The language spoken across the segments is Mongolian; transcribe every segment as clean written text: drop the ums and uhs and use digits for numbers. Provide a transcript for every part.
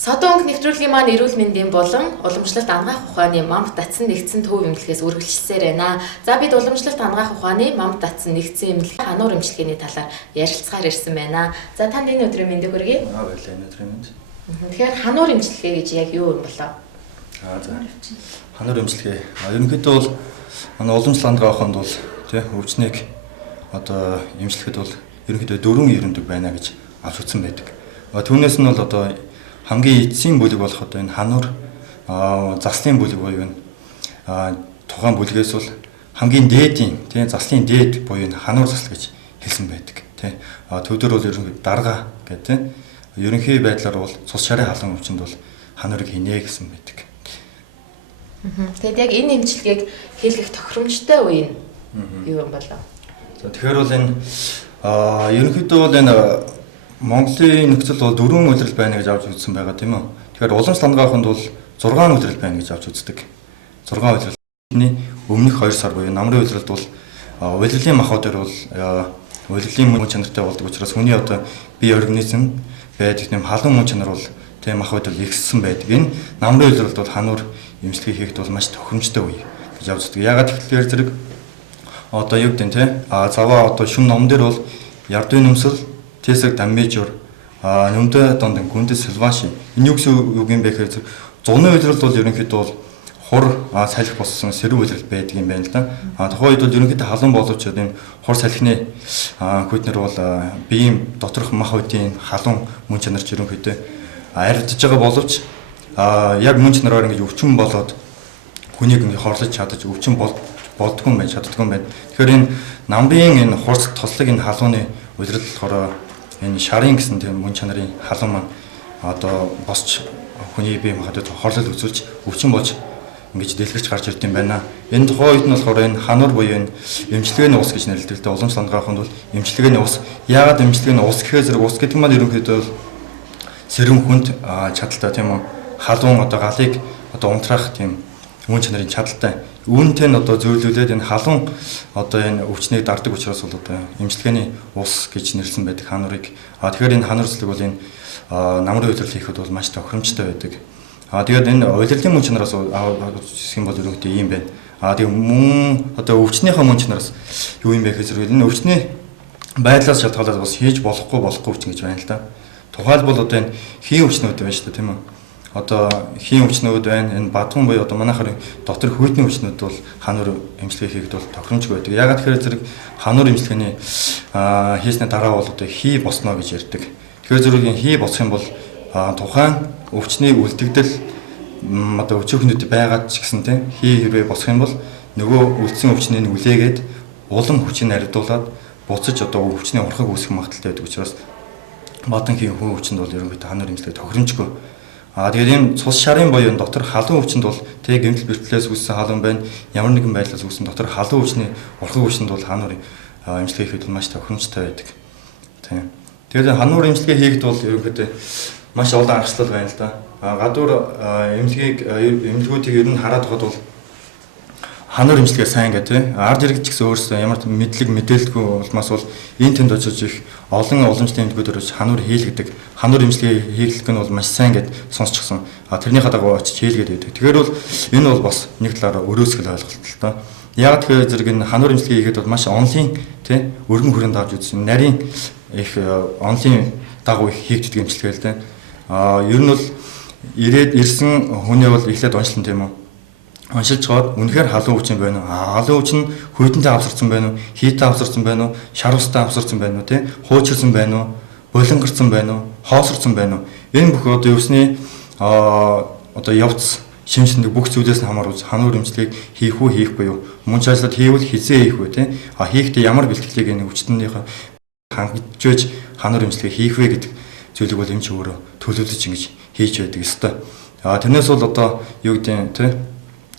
Содонг нэвтрүүлгийн маань эрүүл мэндийн болон уламжлалт ангаах ухааны мамт татсан нэгдсэн төв эмнэлгээс үргэлжилсээр байна. За бид уламжлалт ангаах ухааны мамт татсан нэгдсэн эмнэлгийн хануур эмчилгээний талаар ярилцахаар ирсэн байна. За танд энэ өдрийн мэндийг хүргэе. Баярлалаа энэ өдрийн мэнд. Тэгэхээр хануур эмчилгээ гэж яг юу юм болоо? За. Хануур эмчилгээ. Ерөнхийдөө бол манай уламжлалт ангаах ухаанд бол тий өвчнийг одоо эмчилгэхэд бол ерөнхийдөө 4 ерөндөг байна гэж авч үзсэн байдаг. Түүнээс нь бол одоо хамгийн эцсийн бүлэг болох одоо энэ хануур заслын бүлэг буюу энэ тухайн бүлгээс бол хамгийн дээдийн тий заслын дээд буюу энэ хануур засал гэж хэлсэн байдаг тий. Төвдөр бол ерөнхийдөө дарга гэдэг тий. Ерөнхий байдлаар бол цус шарын халуун өвчнөд бол хануурыг хийнэ гэсэн байдаг. Тэгэд яг энэ эмчилгээг хийлгэх тохиромжтой үе нь юу юм болоо? За тэгэхээр бол энэ ерөнхийдөө бол энэ Монголын нөхцөл бол 4 улирал байна гэж авч үзсэн байгаа тийм үү. Тэгэхээр уламжлалт ангааханд бол 6 улирал байна гэж авч үздэг. 6 улиралны өмнөх 2 сар буюу намрын улиралд бол улирлын махбод төр бол улирлын мөн чанартай болдог учраас хүний одоо бие организм байдаг нэм халуун мөн чанар бол тийм махбод бол ихссэн байдаг. Энэ намрын улиралд бол хануур эмчилгээ хийхэд бол маш тохиромжтой үе гэж авч үздэг. Ягаад гэвэл зэрэг одоо юу гэдэг нь заваа одоо шүн ном дээр бол ярдын нөмсөл Тэсэг дамжуур нүмдэ донд гүндэс сэлваши энэ юу гэсэн үг юм бэ гэхээр зуны улирал бол ерөнхийдөө бол хур салхи болсон сэрүүн улирал байдаг юм байна л да. Тухайн үед бол ерөнхийдөө халуун боловч энэ хур салхины хүйтнэр бол биеийн доторх мах үдийн халуун мөн чанарч ерөнхийдөө арилдж байгаа боловч яг мөн чанараар ингэж өвчин болоод хүнийг ингэ хорлож чадаж өвчин болдгүй юм байна чаддгүй юм байна. Тэгэхээр энэ намрын энэ хурц тослог энэ халууны улирал болохоор энэ шарын гэсэн тийм мөн чанарын халуун маань одоо босч хүний бие махбодод хорлол үзүүлж өвчин болж ингэж дэлгэрч гарч ирд юм байна. Энэ тухайн үед нь болохоор энэ хануур буюу энэ эмчилгээний ус гэж нэрлэдэг. Уламжлалт ангааханд бол эмчилгээний ус. Яагаад эмчилгээний ус гэхээр зэрэг ус гэдэг маань ерөнхийдөө сэрүүн хүнд чадaltaй тийм үү. Халуун одоо галыг одоо унтраах тийм мөн чанарын чадaltaй. Үүнтэй нь одоо зөөлүүлээд энэ халуун одоо энэ өвчнийг дарддаг учраас бол одоо эмчилгээний ус гэж нэрлсэн байдаг хануурыг. Тэгэхээр энэ хануур цэцлэг бол энэ намрын улирал хийхэд бол маш тохиромжтой байдаг. Тэгээд энэ улирлын мөн чанараас гэх юм бол ерөнхийдөө ийм байна. Тэгээд мөн одоо өвчнийхөө мөн чанараас юу юм бэ гэхээр энэ өвчний байдлаас шалтгаалаад бас хийж болохгүй өвчин гэж байна л да. Тухайлбал одоо энэ хийн өвчнүүд байна шүү дээ тийм үү. Одоо хийн өвчнүүд байна. Энэ бадгун буюу одоо манайхаар дотор хүйтний өвчнүүд бол хануур эмчилгээ хийхэд бол тохиромжгүй байдаг. Ягаад тэгэхээр зэрэг хануур эмчилгээний хийсний дараа бол одоо хий босно гэж ярьдаг. Тэгэхээр зэрэг хий босох юм бол тухайн өвчний үлдэгдэл одоо өчөөхнүүд байгаад ч гэсэн тийм хий хэрвээ босох юм бол нөгөө үлдсэн өвчнийг үлээгээд улам хүчийг арилдуулад буцаж одоо өвчний урхаг үүсгэх магадaltaй байдаг учраас бадан хийн хөө өвчнөд бол ерөнхийдөө хануур эмчилгээ тохиромжгүй. Тэгээд энэ цус шарын буюу дотор халуун өвчнөд бол тэг гэмтэл бэртлээс үүссэн халуун байна. Ямар нэгэн байдлаас үүссэн дотор халуун өвчний урхаг өвчнөд бол хануур эмчилгээ хийхэд бол маш тохиромжтой байдаг. Тийм. Тэгээд хануур эмчилгээ хийхэд бол ерөнхийдөө маш олон аргачлал байна л да. Гадуур эмнэлгүүдийг ер нь хараад хад бол хануур эмчилгээ сайн гэдэг тий. Ард иргэд ч гэсэн өөрсдөө ямар мэдээлэлгүй улмаас бол энэ тэнд очиж их олон уламжлалын эмнэлгүүдээр очиж хануур хийлгдэг. Хануур эмчилгээ хийлгэх нь бол маш сайн гэд сонсчихсон. Тэрнийхээ дагуу очиж хийлгээд байдаг. Тэгэхээр бол энэ бол бас нэг талаараа өрөөсгөл ойлголт л да. Яг тэгэхээр зэрэг энэ хануур эмчилгээ хийгээд бол маш онлын тий өргөн хүрээнд авч үзсэн. Нарийн их онлын дагуу их хийгддэг эмчилгээ л да. Ер нь бол ирсэн хүний бол эхлээд онцлон тийм үү. Оншилж гоод үнэхээр халуун өвчин байна уу? Халуун өвчин хүйтэнтэй авсарсан байна уу? Хийтэй авсарсан байна уу? Шар устай авсарсан байна уу? Тэ? Хуучирсан байна уу? Болонгарсан байна уу? Хоосорсон байна уу? Энэ бүх одоо өвсний одоо явц шимшиндэг бүх зүйлээс нь хамааруулж хануур эмчилгээг хийх үү хийхгүй юу? Мөн ч ажиллаад хийвэл хизээ хийх үү тэ? Хийхдээ ямар бэлтгэлийг энэ өвчтөнийхөө хангаж хануур эмчилгээ хийх вэ гэдэг зүйлийг бол эмч өөрөө төлөвлөж ингэж хийж байдаг ёстой. Тэрнээс бол одоо юу гэдэг тэ?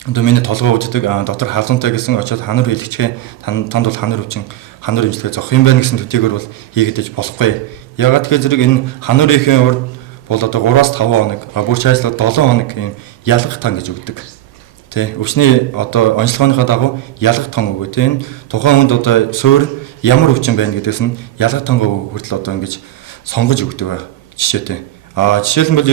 Одоо миний толгой өвддөг дотор халуунтай гэсэн очиод хануур хийлгэчихээ танд бол хануур өвчин хануур эмчилгээ зохих юм байна гэсэн төдийгөр бол хийгдэж болохгүй. Ягаад тэгэхээр зэрэг энэ хануур хийхийн урд бол одоо 3-5 хоног бүр чайслаад 7 хоног юм ялгах тан гэж өгдөг. Тэ өвчний одоо онцлогооныхоо дагуу ялгах тан өгөө. Тэ энэ тухайн хүнд одоо суур ямар өвчин байна гэдгээс нь ялгах тангоо хүртэл одоо ингэж сонгож өгдөг жишээтэй. Жишээлбэл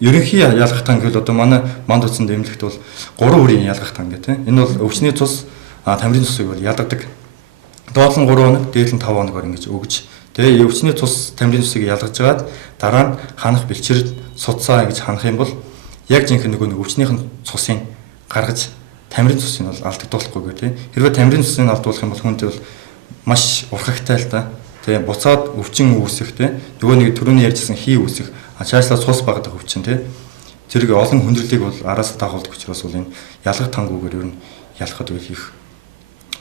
ерөнхий ялгах тан гэвэл одоо манай манд утсанд эмнэлэгт бол 3 үрийн ялгах тан гэх тийм. Энэ бол өвчний цус, тамирын цусыг бол ялгадаг. Доод нь 3 хоног, дээд нь 5 хоногор ингэж өгж. Тэгээ өвчний цус, тамирын цусыг ялгаж жагаад дараа нь ханах бэлчээр судсаа ингэж ханах юм бол яг жинхэнэ нэг өвчнийх нь цусыг гаргаж тамирын цусыг бол алдагдуулахгүй гэх тийм. Хэрвээ тамирын цусыг алдуулах юм бол хүнд бол маш урхагтай л да. Тэгээ буцаад өвчин үүсэх тийм. Нөгөө нэг түрүүний ярьжсэн хий үүсэх, цаашлаа цус багтах өвчин тийм. Зэрэг олон хүндрэлийг бол араас дагуулдаг учраас бол энэ ялгах тангуугаар ер нь ялахад үл их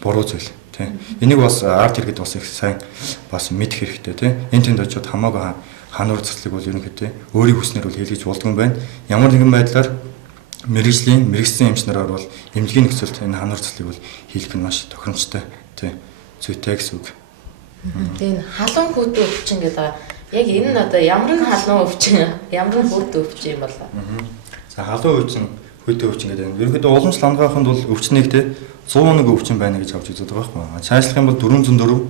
буруу зүйл тийм. Энийг бас арт иргэд бас их сайн бас мэдэх хэрэгтэй тийм. Энэ тэнд очиод хамаагүй хануур цэцлэг бол ерөнхийдөө өөрийн хүснээр бол хийлгэж болдго юм байна. Ямар нэгэн байдлаар мэрэгсэн эмч нараар бол эмнэлгийн нөхцөлд энэ хануур цэцлэг бол хийлгэх нь маш тохиромжтой тийм. Зүйтэй гэсэн үг. Тэгээ халуун хүйтэй өвчин гэдэг яг энэ нь одоо ямар нэг халуун өвчин, ямар нэг хүйтэй өвчин юм болоо. За халуун өвчин, хүйтэй өвчин гэдэг нь ерөнхийдөө уламжлалт хангаханд бол өвчнийг те 101 өвчин байна гэж авч үздэг байхгүй. Цаашлах юм бол 404,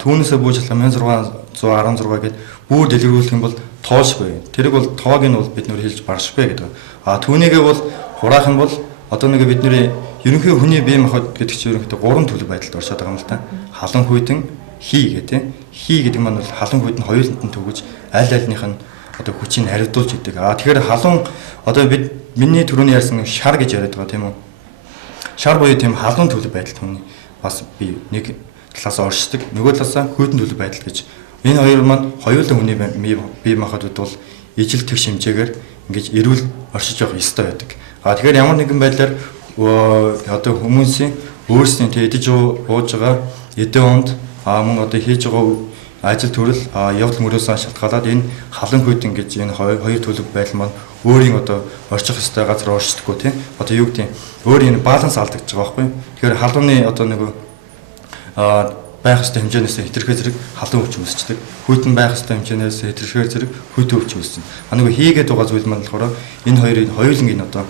түүнээсээ бууж 1616 гэдэг бүр дэлгэрүүлэх юм бол тоошгүй. Тэрийг бол тоог нь бол бид нөр хэлж баршгүй гэдэг. Түүнийгээ бол хураах нь бол одоо нэг бидний ерөнхий хүний бие махбод гэдэг чинь ерөнхийдөө 3 төлөв байдалд оршоод байгаа юм л та. Халуун хүйтэн хий гэдэг тийм. Хий гэдэг маань бол халуун хүйд нь хоёуланд нь төгөж аль альных нь одоо хүчийг хариуцуулж идэг. Тэгэхээр халуун одоо миний түрүүний ярьсан шар гэж яриад байгаа тийм үү? Шар буюу тийм халуун төлөв байдал хүний бас би нэг талаас оршдог. Нөгөө талаас хүйтэн төлөв байдал гэж. Энэ хоёр маань хоёулаа хүний бие махбодд бол ижил тэг шимжээгээр ингэж эрүүл оршиж явах ёстой байдаг. Тэгэхээр ямар нэгэн байдлаар одоо хүмүүсийн өөрсдийн идэж ууж байгаа эдэн онд мөн одоо хийж байгаа ажил төрөл явдал мөрөөсөө шалтгаалаад энэ халуун хүйтэн гэж энэ хоёр төлөв байдал маань өөрийн одоо орчих ёстой газар оршдоггүй тийм. Одоо юу гэдэг өөрийн баланс алдагдж байгаа байхгүй. Тэгэхээр халууны одоо нэг байх ёстой хэмжээнээс хэтэрхээ зэрэг халуун өвчин үүсчдэг. Хүйтэн байх ёстой хэмжээнээс хэтэрхээ зэрэг хүйтэн өвчин үүссэн. Нэг хийгээд байгаа зүйл маань болохоор энэ хоёрын хоёулангийн одоо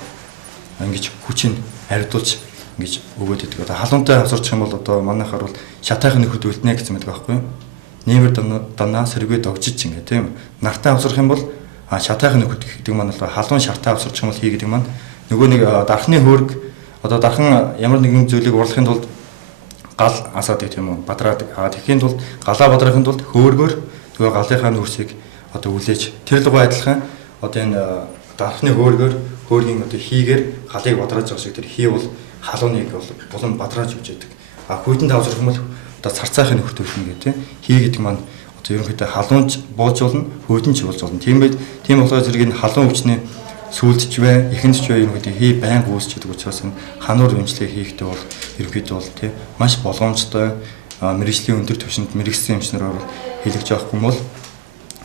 ингэж хүчийг арилдуулж ингэж өгөөд идэг. Одоо халуунтай хавсарчих юм бол одоо манайхаар бол шатайхан нөхөд үлднэ гэсэн мэт байхгүй юу? Нэмэр данаа сэргээ догжиж ингэ тийм. Нартай хавсарх юм бол шатайхан нөхөд гэдэг маань бол халуун шартай хавсарчих юм бол хий гэдэг маань нөгөө нэг дархны хөөрг одоо дархан ямар нэгэн зүйлийг урлахын тулд гал асаадаг тийм үү? Бадраадаг. Тэгэхийн тулд галаа бадрахын тулд хөөргөөр тэгээ галынхаа нүрсийг одоо үлээж тэр лгоо адилхан одоо энэ дархны хөөргийн одоо хийгээр галыг бадрааж байгаа шиг тэр хий бол халууныг бол булан бадрааж өгч яадаг. Хүйтэнд авсрах юм бол одоо царцаахын нөхөрт үлдэнэ гэх тийм. Хий гэдэг маань одоо ерөнхийдөө халуунч бууж болно, хүйтэнч болж болно. Тийм болохоор зэрэг энэ халуун өвчний сүлдч вэ, ихэндч вэ ерөнхийдөө хий байнга үүсч байдаг учраас энэ хануур эмчилгээ хийхдээ бол ерөнхийдөө бол тийм маш болгоомжтой мэрэгжлийн өндөр түвшинд мэрэгсэн эмчнэр хэлэгж байгаа юм бол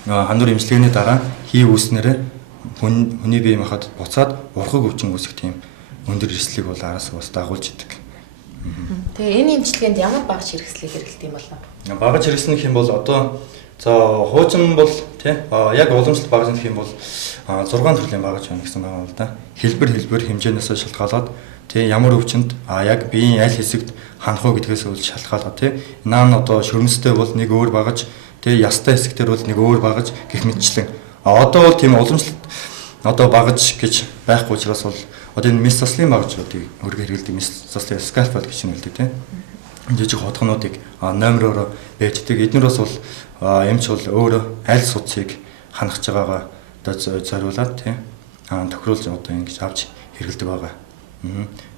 хануур эмчилгээний дараа хий үүснээрээ хүний бие махбод буцаад урхаг өвчин үүсэх тийм өндөр эрсдлийг бол араас бас дагуулж идэг. Тэгээ энэ эмчилгээнд ямар багц хэрэгслийг хэрэглэдэг юм болоо? Багц хэрэгслэх юм бол одоо за хуучин бол тий яг уламжлалт багц гэх юм бол 6 төрлийн багц байна гэсэн байгаа юм л да. Хэлбэр хэмжээнээс шалтгаалаад тий ямар өвчнөд яг биеийн аль хэсэгт ханах уу гэдгээс үл шалтгаалаад тий наан одоо шөрмөстэй бол нэг өөр багц тий ястай хэсэгтэр бол нэг өөр багц гэх мэтчлэн одоо бол тийм уламжлалт одоо багц гэж байхгүй учраас бол одоо энэ мис заслын багцуудыг өөрөөр хэлбэл мис заслын скальпел гэж нэлдэг тийм. Жижиг хотгонуудыг номероор бэждэг. Эднэрээс бол эмч бол өөрөө аль судсыг ханах байгаагаа одоо зориулаад тийм тохируулж одоо ингэж авч хэрэгэлдэг байгаа.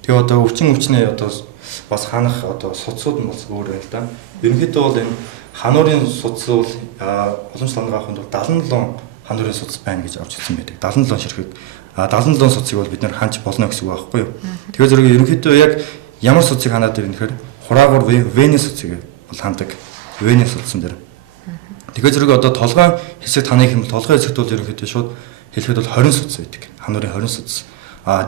Тэгээ одоо өвчнээ одоо бас ханах одоо судсууд нь бас өөр байл та. Ерөнхийдөө бол энэ хануурын судс бол уламжлалт авахын тулд 77 хануурын судас байна гэж авч үзсэн байдаг. 77 ширхэг 77 судсыг бол бид нэр ханж болно гэсэн үг байхгүй юу. Тэгэхээр зэрэг ерөнхийдөө яг ямар судсыг ханаад ирнэ гэхээр хураагуур вены судсыг бол хандаг. Вены судсан дээр. Тэгэхээр зэрэг одоо толгойн хэсэгт ханах юм бол толгойн хэсэгт бол ерөнхийдөө шууд хэлэхэд бол 20 судас байдаг. Хануурын 20 судас.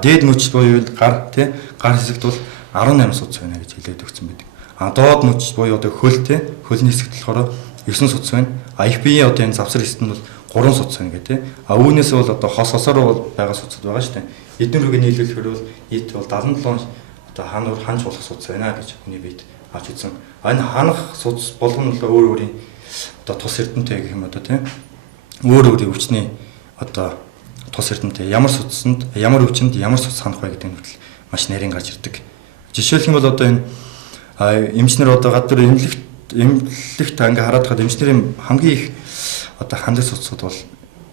Дээд мөч буюу гар тий гар хэсэгт бол 18 судас байна гэж хэлээд өгсөн байдаг. Доод мөч буюу одоо хөл тий хөлний хэсэгт болохоор 9 судас байна. Их биеийн одоо энэ завсар хэсэгт нь бол 3 судас байна гэх тий. Үүнээс бол одоо хосоор бол байгаа судсууд байгаа шүү дээ. Эднэрийг нийлүүлэхээр бол нийт бол 77 одоо хануур ханж болох судас байна гэж хүний биед авч үзсэн. Энэ ханах судас болгоно л өөр өөрийн одоо тус эрдэнтэй гэх юм одоо тий. Өөр өөрийн өвчний одоо тус эрдэмтэд ямар судсанд, ямар өвчнөд ямар судас хандах вэ гэдэг нь хүртэл маш нарийн гарч ирдэг. Жишээлх юм бол одоо энэ эмчнэр одоо гадар эмнэлэгт ингээ хараад хаад эмчнэрийн хамгийн их одоо хандаг судсууд бол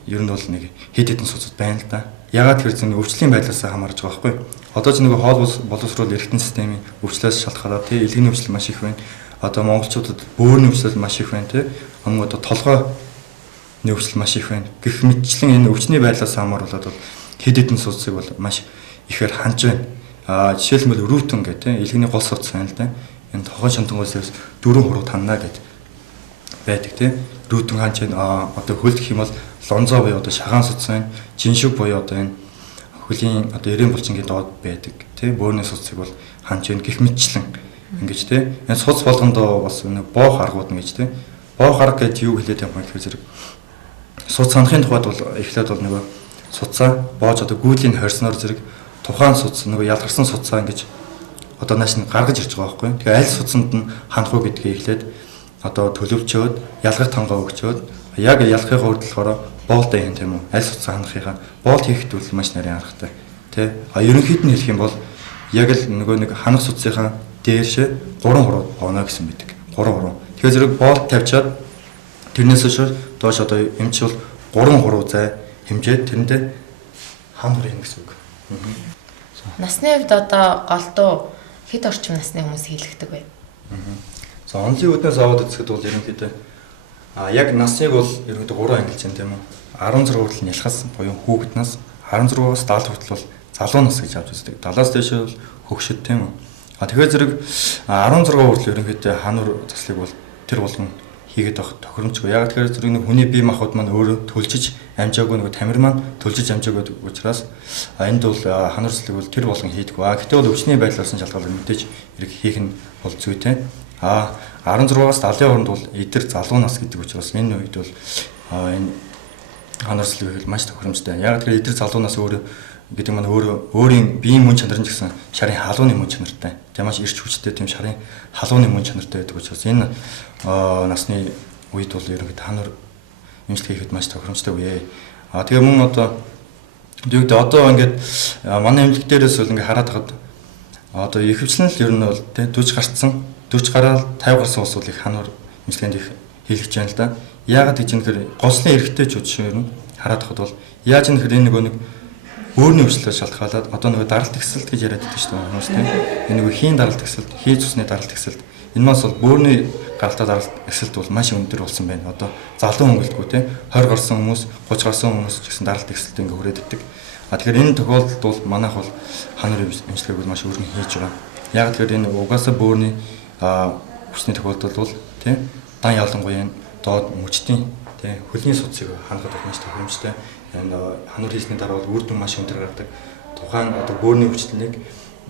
ер нь бол нэг хэд хэдэн судсууд байна л да. Ягаад тэр зэн өвчлийн байдлаас хамаарж байгаа байхгүй. Одоо ч нэг хоол боловсруул эргэтэн системийн өвчлөөс шалтгаалаад тий илгэний өвчлөл маш их байна. Одоо монголчуудад бөөрийн өвчлөл маш их байна тий. Өмнө одоо толгой өвчлөл маш их байна. Гэх мэтчлэн энэ өвчний байдлаас хамааруулаад бол хэд хэдэн судсыг бол маш ихээр ханж байна. Жишээлбэл рүүтэн гэх тий илгэний гол судас байна л да. Энэ тогон шантангоос 4 хуруу танна гэд байдаг тий. Рүүтэн ханж байна. Одоо хөл гэх юм бол лонзоо буюу одоо шагаан судас байна. Жиншиг буюу одоо энэ хөлийн одоо 90 булчингийн доод байдаг тий. Бөөрийн судсыг бол ханж байна. Гэх мэтчлэн ингэж тий. Энэ судас болгондоо бас боох аргууд нь гэж тий. Боох арга гэж юу хэлээд юм бэ гэхээр зэрэг судас санахын тухайд бол эхлээд бол нөгөө судсаа боож одоо гүйлийн хорсноор зэрэг тухайн судас нөгөө ялгарсан судсаа ингэж одоо нааш нь гаргаж ирж байгаа байхгүй. Тэгээ аль судсанд нь хандах уу гэдгийг эхлээд одоо төлөвчөөд ялгах тангаа өгчөөд яг ялахыг хүртэл боолтой юм тийм үү? Аль судсаа хандахыгаа боолт хийхэд бол маш нарийн аргатай. Тэ? Ерөнхийд нь хэлэх юм бол яг л нөгөө нэг ханах судсынхаа дээршээ 3 хуруу бооно гэсэн мэдэг. 3 хуруу. Тэгэхээр зэрэг боолт тавьчаад тэрнээс доош одоо эмч бол 3 хуруу зай хэмжээд тэрэндээ хам хүрэх гэсэн үг. Насны хувьд одоо голдуу хэд орчим насны хүмүүс хийлгдэг вэ? За онлын үүднээс аваад үзэхэд бол ерөнхийдөө яг насныг бол ерөнхийдөө 3 ангилж байна тийм үү? 16 хүртэл нялхас буюу хүүхднаас 16-аас 70 хүртэл бол залуу нас гэж авч үздэг. 70-аас дээш бол хөгшөд тийм үү? Тэгэхээр зэрэг 16 хүртэл ерөнхийдөө хануур заслыг бол тэр болгон хийгээд байх тохиромжгүй. Яг тэгэхээр зэрэг нэг хүний бие махбод маань өөрөө төлжиж амжаагүй нэг тамир маань төлжиж амжаагүй учраас энд бол хануур заслыг бол тэр болгон хийдэггүй. Гэтэл бол өвчний байдлаас нь шалтгаалаад мэдээж хэрэг хийх нь бол зүйтэй. 16-аас 70-ийн хооронд бол эдгээр залуу нас гэдэг учраас энэ үед бол энэ хануур заслыг хийх маш тохиромжтой. Яг тэгэхээр эдгээр залуу нас өөрөө гэдэг маань өөрийн биеийн мөн чанар нь ч гэсэн шарын халууны мөн чанартай. Тэгээ маш эрч хүчтэй тийм шарын халууны мөн чанартай байдаг учраас энэ насны үед бол ерөнхийдөө хануур эмчилгээ хийхэд маш тохиромжтой үе. Тэгээ мөн одоо ингээд манай эмнэлэг дээрээс бол ингээд хараад хаад одоо ихэвчлэн л ер нь бол тий 40 гарцсан 40 гараад 50 гарсан улс бол их хануур эмчилгээнд их хийлгэж байна л да. Яагаад гэж юм гэхээр голсны эрэгтэйчүүд шиг ер нь хараад хаад бол яаж юм гэхээр энэ нөгөө өөрийн өвчлөөс шалтгаалаад одоо нөгөө даралт ихсэлт гэж яриад байдаг шүү дээ хүмүүс тийм. Энэ нөгөө хийн даралт ихсэлт, хий цусны даралт ихсэлт. Энэ мас бол бөөрийн гаралтай даралт ихсэлт бол маш өндөр болсон байна. Одоо залуу хөнгөлтгүй тийм 20 гарсан хүмүүс, 30 гарсан хүмүүс ч гэсэн даралт ихсэлт ингээ хүрээд иддэг. Тэгэхээр энэ тохиолдолд бол манайх бол хануур эмчилгээг бол маш өргөн хийж байгаа. Яг тэгэхээр энэ угаасаа бөөрийн хүчний тохиолдолд бол тийм дан ялангуяа доод мөчтийн тийм хөлний судсыг хангах маш тохиромжтой. Энэ хануур хийсний дараа бол үр дүн маш өндөр гардаг. Тухайн одоо бөөрийн өвчлөлийг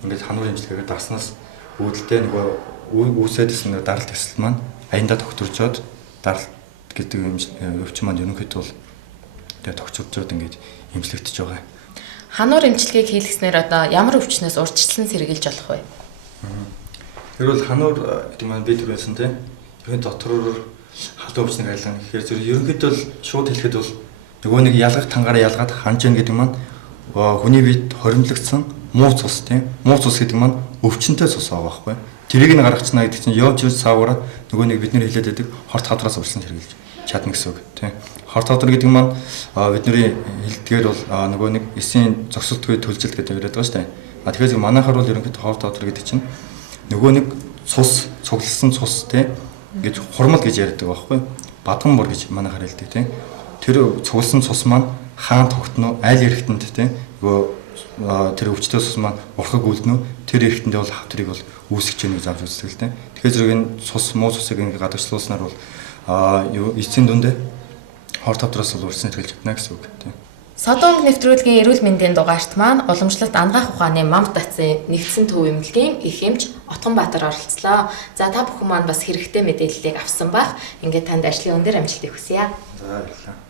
ингээд хануур эмчилгээгээр дагснаас үүдэлтэй нөгөө үүсэдсэн даралт хэсэл маань аяндаа тогтворжоод даралт гэдэг өвчин маань ерөнхийдөө бол тэгээ тогтворжоод ингээд эмчлэгдэж байгаа. Хануур эмчилгээг хийлгэснээр одоо ямар өвчнөөс урьдчилан сэргийлж болох вэ? Тэр бол хануур гэдэг маань бид түрүүсэн тийм ерөнхийдөө дотороор халуун өвчнийг айлгана гэхээр зөв ерөнхийдөө л шууд хэлэхэд бол нөгөө нэг ялгах тангаараа ялгаад ханж яа гэдэг маань хүний биед хоримтлагдсан муу цус тийм муу цус гэдэг маань өвчнөд цус байгаа байхгүй. Тэрийг нь гаргацнаа гэдэг чинь явж савгараад нөгөө нэг бид нэр хэлээд байдаг хорт хадраас урьдчилан сэргийлж чадна гэсэн үг тийм. Хорт хадар гэдэг маань бидний хэлдгээр бол нөгөө нэг эсийн зогсолтгүй төлжилт гэдэг яриад байгаа шүү дээ. Тэгэхээр манайхаар бол ерөнхийдөө хорт хадар гэдэг чинь нөгөө нэг цус цугласан цус тийм гэж хурмал гэж яриад байгаа байхгүй. Бадган бор гэж манайхаар хэлдэг тийм. Тэр цугласан цус маань хаан тогтно аль эргэтэнд тийм нөгөө тэр өвчтөе цус маань урхаг үлднө тэр эргэтэндээ бол хавтрыг бол үүсгэж яах гэж авч үздэг л тийм. Тэгэхээр зэрэг энэ цус муу цусыг ингэ гадагшлуулснаар бол эцсийн дүндээ хорт хавтраас бол урьдчилан сэргийлж чадна гэсэн үг тийм. Содон нэвтрүүлгийн эрүүл мэндийн дугаарт маань уламжлалт ангаах ухааны Мамт Дацын нэгдсэн төв эмнэлгийн их эмч Отгонбаатар оролцлоо. За та бүхэн маань бас хэрэгтэй мэдээллийг авсан бах. Ингээд танд ажлын өндөр амжилт хүсье. За баярлалаа.